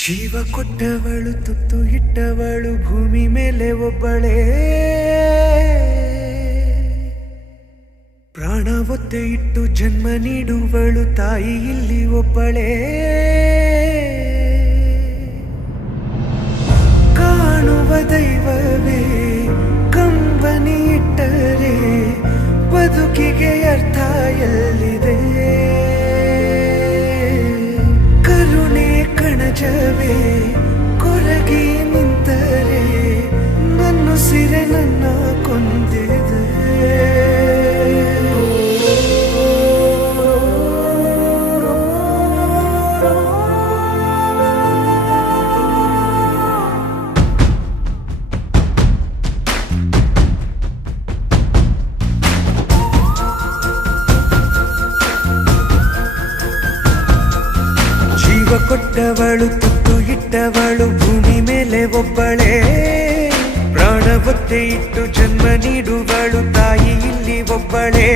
ಜೀವ ಕೊಟ್ಟವಳು ತುತ್ತು ಇಟ್ಟವಳು ಭೂಮಿ ಮೇಲೆ ಒಬ್ಬಳೇ, ಪ್ರಾಣ ಒತ್ತೆ ಇಟ್ಟು ಜನ್ಮ ನೀಡುವಳು ತಾಯಿ ಇಲ್ಲಿ ಒಬ್ಬಳೇ. ಕಾಣುವ ದೈವವೇ ಕಂಬನಿ ಇಟ್ಟರೆ ಬದುಕಿಗೆ ಅರ್ಥ ಎಲ್ಲಿದೆ. ಕರುಣೆ ಕಣಜವೇ ಕೊರಗಿ ನಿಂತರೆ ನನ್ನುಸಿರೆ ನನ್ನ ಕೊಂದಿದೆ. ಜೀವ ಕೊಟ್ಟವಳು ತುತ್ತು ಇಟ್ಟವಳು ಭೂಮಿ ಮೇಲೆ ಒಬ್ಬಳೇ, ಪ್ರಾಣ ಒತ್ತೆ ಇಟ್ಟು ಜನ್ಮ ನೀಡುವಳು ತಾಯಿ ಇಲ್ಲಿ ಒಬ್ಬಳೇ.